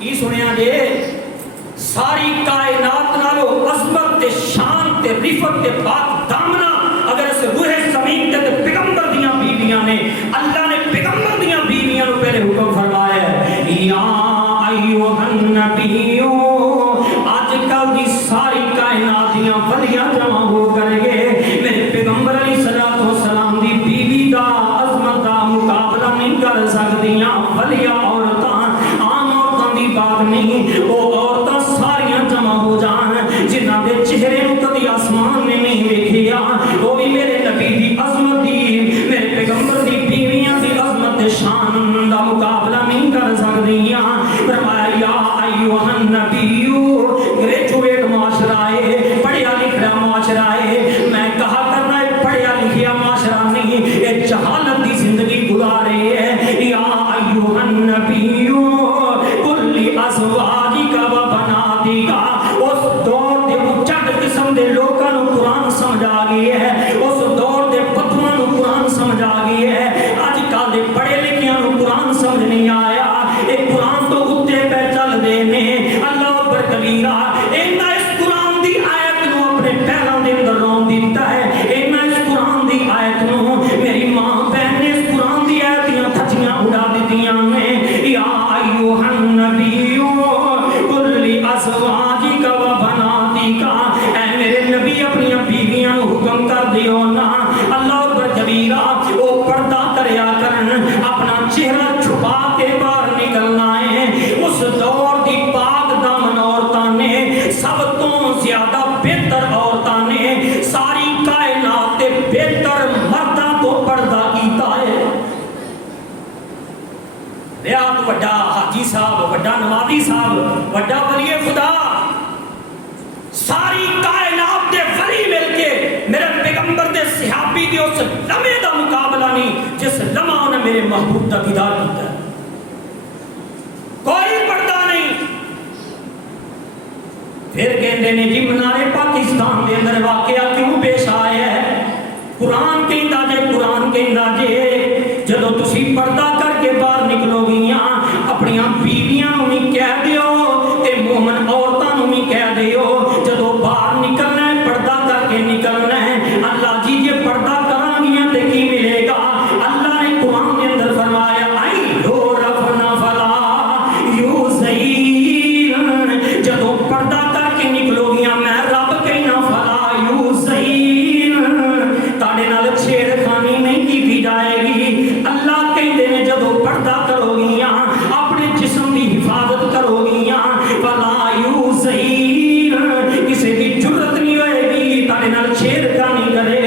کی سنیا جے ساری کائنات نالو عظمت تے شان تے رفت تے پاک دامنا اگر اس روح زمین تے پیغمبر دیاں بیویاں نے، اللہ نے پیغمبر دیاں بیویاں نو پہلے حکم فرمایا ہے یا ایھا النبیو۔ آج کل دی ساری کائنات دیاں ولیاں جمع ہو کر گئے میرے پیغمبر علیہ الصلوۃ والسلام دی بیوی دا عظمت دا مقابلہ نہیں کر سکدیاں۔ ولیاں عورتاں عام عورتاں دی بات نہیں، او عورتاں ساریاں جمع ہو جان جنہاں دے چہرے نو کدی آسمان نے نہیں ویکھیا، وہ بھی میرے نبی دی عظمت دی، میرے پیغمبر دی بیویاں دی عظمت شان دا مقابلہ نہیں کر سکدیاں۔ فرمایا یا ایھا النبیو، گریجویٹ معاشرہ ہے، پڑھیا لکھیا معاشرہ ہے، میں کہا کرنا ہے پڑھیا لکھیا معاشرہ نہیں، یہ جہالت دی زندگی گزارے ہے۔ یا ایھا النبیو قل لازواجک و بناتک، اس دور دے اچھٹ قسم دے لوکاں نو قرآن سمجھا گیا ہے، اس دور دے بدھواں نو قرآن سمجھا گیا ہے۔ اج کل دے پڑھے لکھیاں نو قرآن سمجھ نہیں آیا، اے قرآن تو اتے پہ چل دے نے۔ اللہ اکبر کبیرہ، اینا اس قرآن دی آیت نو اپنے پیراں دے اندر رون دیتا ہے، اینا اس قرآن دی آیت نو میری ماں بہن نے اس قرآن دی آیتیاں دھجیاں اڑا دیتیاں نے۔ یا ایھا النبیو قل لازواجک و بناتک، اے میرے نبی اپنی بیویاں نو حکم کر دیو نا۔ اللہ اکبر کبیرہ، او پردہ کریا کرن، اپنا چہرہ چھپا کے باہر نکلنا ہے۔ اس دور دی پاک دامن عورتاں نے، سب تو زیادہ بہتر عورتاں نے ساری کائنات تے بہتر مرداں تو پردہ کیتا ہے۔ ریاض وڈا حاجی صاحب، وڈا نوازی صاحب، وڈا ولی خدا، ساری کائنات دے ولی مل کے میرے پیغمبر دے صحابی دے اس لمحے دا مقابلہ نہیں جس لمحہ انہیں میرے محبوب دا دیدار کیتا ہے۔ کوئی پردہ نہیں، پھر کہتے ہیں جی منارے پاکستان دے اندر واقعہ کیوں پیش آیا ہے؟ قرآن کہندا جے جدوں تسی پردہ کر کے باہر نکلو گیاں اپنی بیویاں نوں بھی کہہ دیو تے مومن عورتاں نوں بھی کہہ دیو جدوں باہر نکلنا ہے پردہ کر کے نکلنا ہے۔ اللہ جی جے پردہ کراں گیاں تے کی ملے گا؟ اللہ نے قرآن کے اندر فرمایا ائی یورفنا فلا یوزین، جدوں پردہ کر کے نکلو گیاں میں رب کہنا فلا یوزین، تاڑے نال چھیڑ خانی نہیں کی جائے گی۔ اللہ کہندے نے جدوں پردہ کرو گیاں اپنے جسم کی حفاظت کرو گیاں فلا یوزین، کسی کی جرت نہیں ہوئے گی تاڑے نال چھیڑ خانی کرے،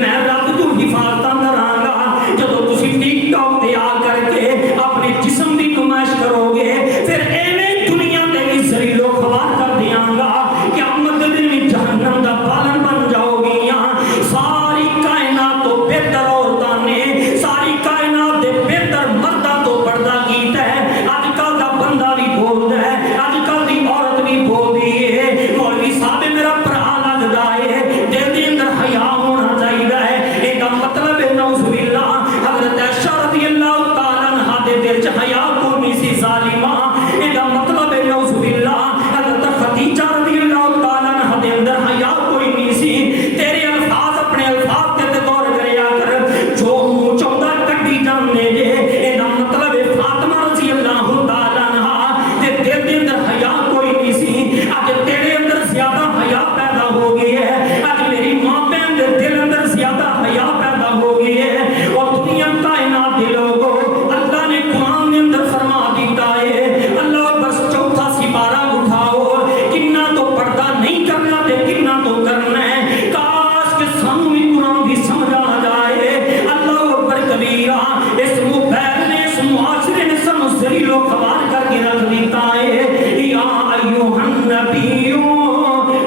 میں رب تو حفاظت کراں گا۔ جدوں تسی ٹک ٹاک تے آ کر کے اپنے جسم کی نمائش کرو گے پھر ایویں دنیا تے بھی ذلیل و خوار کر دیاں گا کہ قیامت دے دن جہنم دا پالن بن جاؤ گیاں۔ ساری کائنات تو بہتر عورتاں نے ساری کائنات دے بہتر مرداں تو پردہ کیتا ہے۔ اج کل دا بندہ بھی بولدا ہے، اج کل دی عورت بھی بولدی ہے، مولوی صاحب میرا بھرا لگدا ہے، دل دے اندر حیا ہونا چاہیدا ہے۔ اے دا مطلب ہے نعوذ باللہ حضرت عائشہ رضی اللہ تعالی عنہا دے دل چ حیا کو نہیں سی ظالمہ، اے دا مطلب ہے نعوذ باللہ حضرت ختیجہ رضی اللہ تعالی عنہا دے اندر حیا کوئی نہیں سی۔ تیرے الفاظ اپنے الفاظ تے غور کریا کر، جو منہ چاہندا کڈی جاندے جے، اے دا مطلب ہے فاطمہ رضی اللہ تعالی عنہا دے دل دے اندر حیا کوئی نہیں سی۔ اج تیرے اندر زیادہ حیا پیدا ہو گئی ہے، اج میری ماں بہن دے دل اندر زیادہ حیا پیدا ہو گئی ہے۔ اور دنیا کائنات دے لوگوں اللہ نے قرآن کے اندر فرما دیتا ہے، اللہ بس چوتھا سپارہ اٹھاؤ، کنا تو پردہ نہیں کرنا تے کنا تو کرنا ہے۔ کاش کہ سانوں بھی قرآن کی سمجھ آ جائے۔ اللہ اکبر کبیرہ، اس موبائل نے اس معاشرے نے سانوں ذلیل و خوار کر کے رکھ دیتا ہے۔ یا ایھا النبی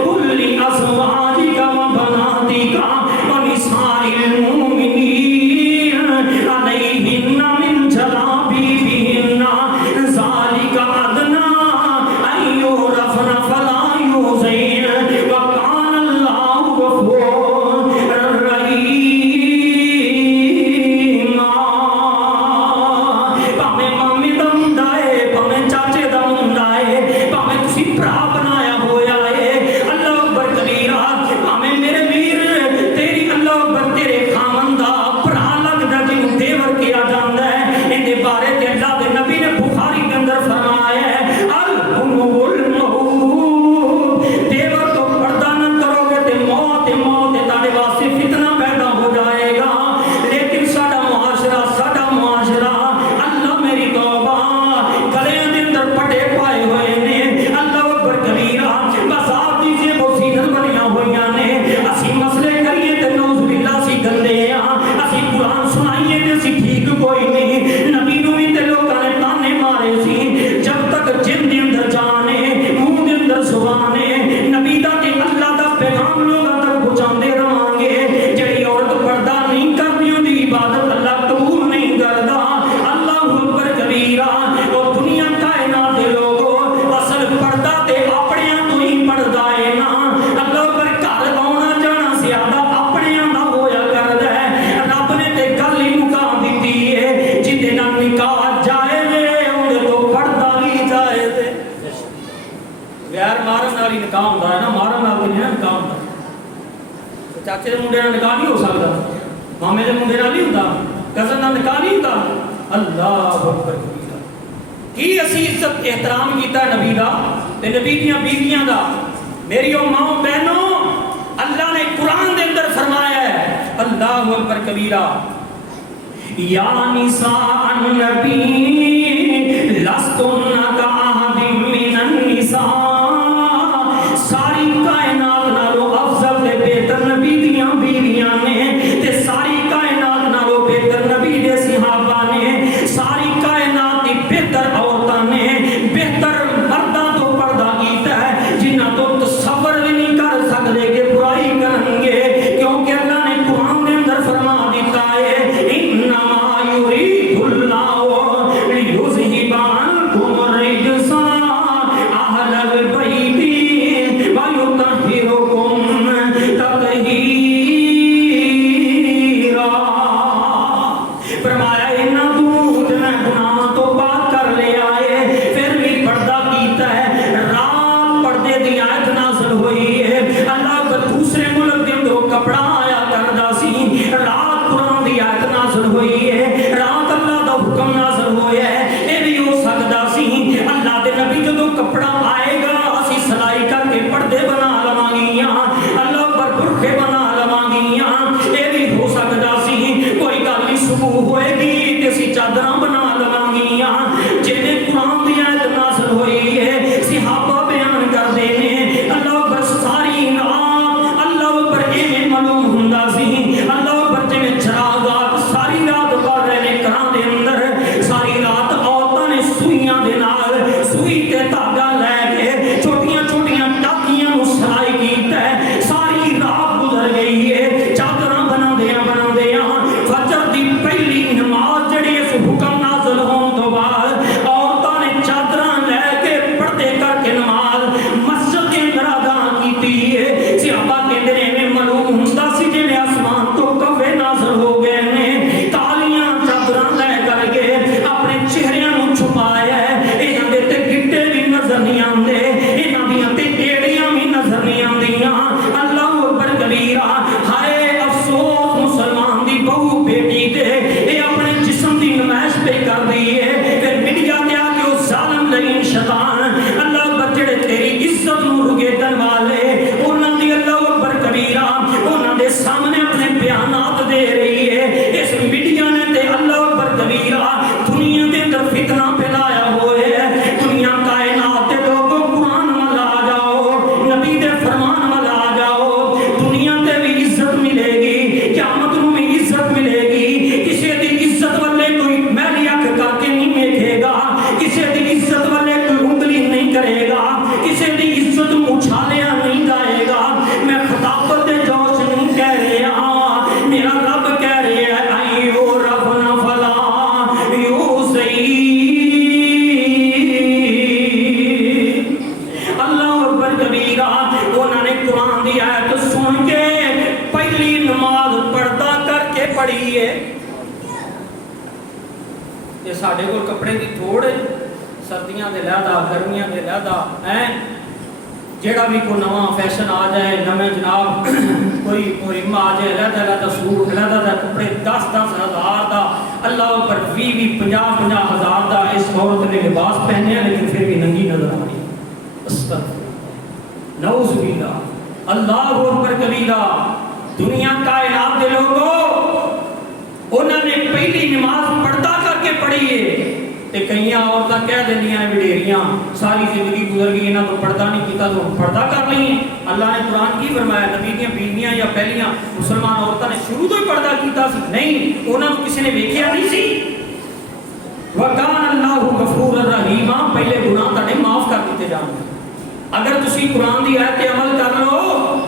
قل لازواجک و بناتک و نساء المؤمنین علیہن من جلابیبہن ذالک ادنی ان یعرفن فلا یؤذین وکان اللہ غفورا رحیما۔ پاویں مامی دا منڈا ہے، پاویں چاچے دا منڈا ہے، پاویں تسی بھرا بنایا ہویا ہے، اللہ اکبر کبیرہ، پاویں میرے ویر تیری اللہ اکبر تیرے خاوند دا بھرا لگدا جنوں دیور کیا جاندا ہے، اندے بارے تے اللہ دے نبی نے بخاری کے اندر فرمایا ہے الحمو الموت، دیور تو پردہ نہ کرو گے تے موت تاڑے واسطے فتنہ پیدا ہو جائے گا۔ لیکن ساڈا معاشرہ اللہ میری توبہ گلیاں دے اندر پٹے پائے ہوئے نے، اللہ اکبر کبیرہ، بس آپ دی جے بوسیدن بنیاں ہوئیاں نے، اسی مسئلے کریے تے نعوذ باللہ اسی گندے ہاں، اسی قرآن سنائیے تے اسی ٹھیک کوئی نہیں۔ نبی نوں بھی تے لوکاں نے تانے مارے سی، جب تک جن دے اندر جان ہے، منہ دے اندر زبان ہے، نبی دا تے اللہ دا پیغام لوکاں تک پہنچاندے رہاں گے۔ جڑی عورت پردہ نہیں کرਦੀ ਉਹਦੀ عبادت اللہ قبول نہیں کردا۔ اللہ اکبر کبیرہ، اور دنیا کائنات دے لوگوں اصل پردہ تے اپنیاں تو ہی پردہ ہے نا۔ اللہ اکبر گھر آਉਣਾ جانا زیادہ اپنیاں دا ہویا کردا ہے۔ رب نے تے گل ہی مکا دتی ہے، جدے نال نکاح جائز ہے اون تو پردہ بھی جائز ہے۔ غیر مارن والی نکاح ہوندا ہے نا، مارن نال نہیں نا نکاح ہوندا۔ چاچے دے منڈے نال نکاح نہیں ہو سکدا، مامے دے منڈے نال نہیں ہوندا، کزن نال نکاح نہیں ہوندا۔ اللہ اکبر کبیرہ، کی اسی عزت احترام کیتا ہے نبی دا تے نبی دیاں بیویاں دا۔ میری او ماں بہنوں، اللہ نے قرآن دے اندر فرمایا ہے، اللہ اکبر کبیرہ، یا نساء النبی لستن کاحد من النساء، ساری کائنات نالوں افضل تے بہتر نبی دیاں بیویاں نے، تے ساری کائنات نالوں بہتر نبی دے صحابہ نے، ساری کائنات دی بہتر عورتاں نے، بہتر مرداں تو پردہ کیتا ہے جنہاں تو تصور بھی نہیں کر سکدے کہ برائی کرن گے، کیونکہ اللہ نے قرآن دے اندر فرما دیتا ہے انما یرید اللہ ہویا ہے یہ بھی ہو سکتا سی اللہ دے نبی جدوں کپڑا آئے گا اسی سلائی کر کے پردے بنا لواں اللہ پر برقے بنا لواں یہ بھی ہو سکتا سی کوئی گل نہیں صبح ہوئے گی تے اسی چادراں بنا لواں جویں قرآن دی آیت نازل ہوئی ہے صحابہ بیان کردے نے اللہ پر ساری رات اللہ پر ایویں معلوم ہوندا سی اللہ پر جویں چراغات ساری رات پڑھ رہے نے گھراں دے اندر ساری رات عورتاں نے سوئیاں دے نال سوئی تے دھاگا لے کے چھوٹیاں چھوٹیاں ٹاکیاں نوں سلائی کیتا ہے ساری رات گزر گئی ہے چادراں بنا دیاں فجر دی پہلی نماز جڑی اس حکم نازل ہون تو بعد عورتاں نے چادراں لے کے پردے کر کے نماز مسجد کے اندر ادا کیتی ہے صحابہ کہندے نے میں معلوم ہوندا سی جویں آسمان تو کوے نازل ہو گئے نے کالیاں چادراں لے کر کے اپنے چہریاں نوں چھپایا ہے انہاں دے تے گٹے بھی نظر نہیں آندے انہاں دیاں تے ایڑیاں بھی نظر نہیں آندیاں اللہ اکبر کبیرہ ہائے افسوس مسلمان دی بہو بیٹی تے اے اپنے جسم دی نمائش پہ کر دی ہے پھر میڈیا تے آ کے اس ظالم لعین شیطان اللہ اکبر جڑے تیری عزت نوں رگیدن والے انہاں دی اللہ اکبر کبیرہ انہاں دے سامنے اپنے بیانات دے رہی ہے اس میڈیا نے تے اللہ اکبر کبیرہ دنیا دے اندر فتنہ پھیلایا ہوئے ہے دنیا کائنات دے لوگوں قرآن والا آ جاؤ نبی دے فرمان والا آ جاؤ دنیا تے بھی عزت ملے گی قیامت نوں بھی عزت ملے گی کسی دی عزت والے کوئی میلی اکھ کر کے نہیں دیکھے گا کسی دی عزت والے کوئی انگلی نہیں کرے گا کسی دی عزت اچھالیاں نہیں گائے گا میں خطابت دے جوش نہیں کہہ رہا میرا رب کہہ رہا ہے ایو ربنا فلا یو اللہ اکبر کبیرہ انہوں نے قرآن دی آیت سن کے پہلی نماز پردہ کر کے پڑھی ہے یہ ساڈے کول کپڑے دی تھوڑ ہے سردیاں دے لہدا گرمیاں دے لہدا ہیں جیڑا بھی کوئی نواں فیشن آ جائے نویں جناب کوئی مہم آ جائے لہدا سوٹ لہدا کپڑے 10-10 ہزار دا اللہ پر 20-50 ہزار دا اس عورت نے لباس پہنے ہیں لیکن پھر بھی ننگی نظر آ رہی استغفر نعوذ باللہ اللہ اکبر کبیرہ دنیا کائنات دے لوگوں انہوں نے پہلی نماز پردہ کر کے پڑھی ہے تے کئی عورتاں کہہ دینیاں وڈیریاں ساری زندگی گزر گئی انہاں تو پردہ نہیں کیتا تو پردہ کر لیں اللہ نے قرآن کی فرمایا نبی دیاں بیویاں یا پہلیاں مسلمان عورتاں نے شروع تو ہی پردہ کیتا سی نہیں انہاں کو کسی نے ویکھیا نہیں سی وَقَانَ اللَّهُ غَفُورًا رَحِيمًا پہلے گناہ تہاڈے معاف کر دیتے جان گے اگر تسی قرآن دی آیت عمل کر لو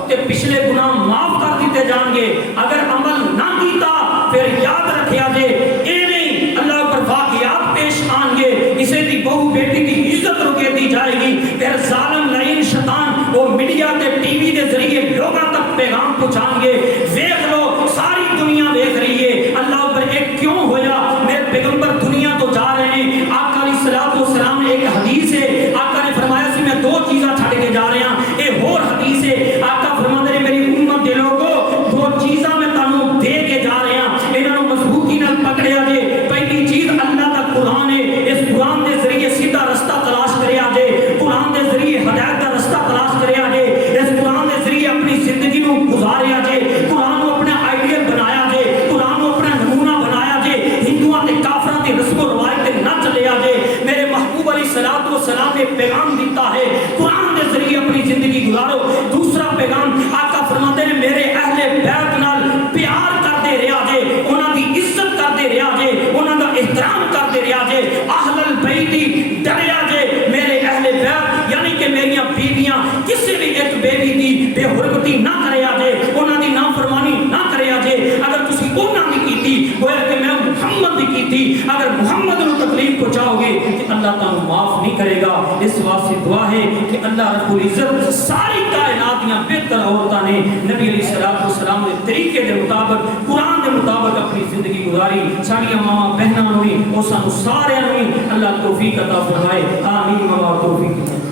تے پچھلے گناہ معاف کر دیتے جان گے اگر عمل نہ کیتا پھر یاد رکھیا جے ایویں اللہ پر واقعات پیش آن گے اسے دی بہو بیٹی دی عزت رکے دی جائے گی پھر ظالم لعین شیطان وہ میڈیا تے ٹی وی دے ذریعے لوگاں تک پیغام پہنچان گے دیکھ لو ساری دنیا دیکھ رہی ہے اللہ پر ایک کیوں ہویا میرے پیغمبر دنیا تو جا رہے ہیں آقا علیہ السلام نے ایک حدیث ہے آقا نے فرمایا سی میں 2 چیزاں چھڑ کے جا رہے ہیں ایک اور حدیث ہے آقا فرماتے ہیں میری امت دے لوگوں 2 چیزاں میں تانوں دے کے جا رہے ہیں انہاں نوں مضبوطی نال پکڑیا جے پہلی چیز اللہ دا قرآن ہے اس قرآن دے ذریعے سیدھا رستہ تلاش کریا جے قرآن دے ذریعے ہدایت دا رستہ تلاش کریا جے اس قرآن دے ذریعے اپنی زندگی نوں گزاریا جے قرآن نوں اپنا آئیڈیل بنایا جے قرآن نوں اپنا نمونہ بنایا جے ہندوؤں تے کافراں دی رسم و روایت تے نہ چلیا جے میرے محبوب علیہ السلام نے پیغام دیتا ہے قرآن دے ذریعے اپنی زندگی گزارو دوسرا پیغام آقا فرماتے ہیں میرے اہل بیت نال پیار کرتے رہیا جے انہاں دی عزت کرتے رہیا جے انہاں دا احترام کرتے رہیا جے اہل البیت ڈریا جے میرے اہل بیت یعنی کہ میریاں بیویاں کسی بھی ایک بیوی دی بے حرمتی نہ کریا جے انہاں دی نافرمانی نہ کریا جے اگر تسی انہاں دی کیتی گویا کہ میں محمد دی کیتی اگر محمد نوں تکلیف پہنچاؤ گے کہ اللہ تعالیٰ معاف نہیں کرے گا اس واسطے دعا ہے کہ اللہ رب العزت ساری کائنات دیاں بہتر عورتاں نے نبی علیہ السلام کے طریقے دے مطابق قرآن دے مطابق اپنی زندگی گزاری ساڈیاں ماواں بہناں نوں بھی او سانوں سارے نوں اللہ توفیق عطا فرمائے آمین و توفیق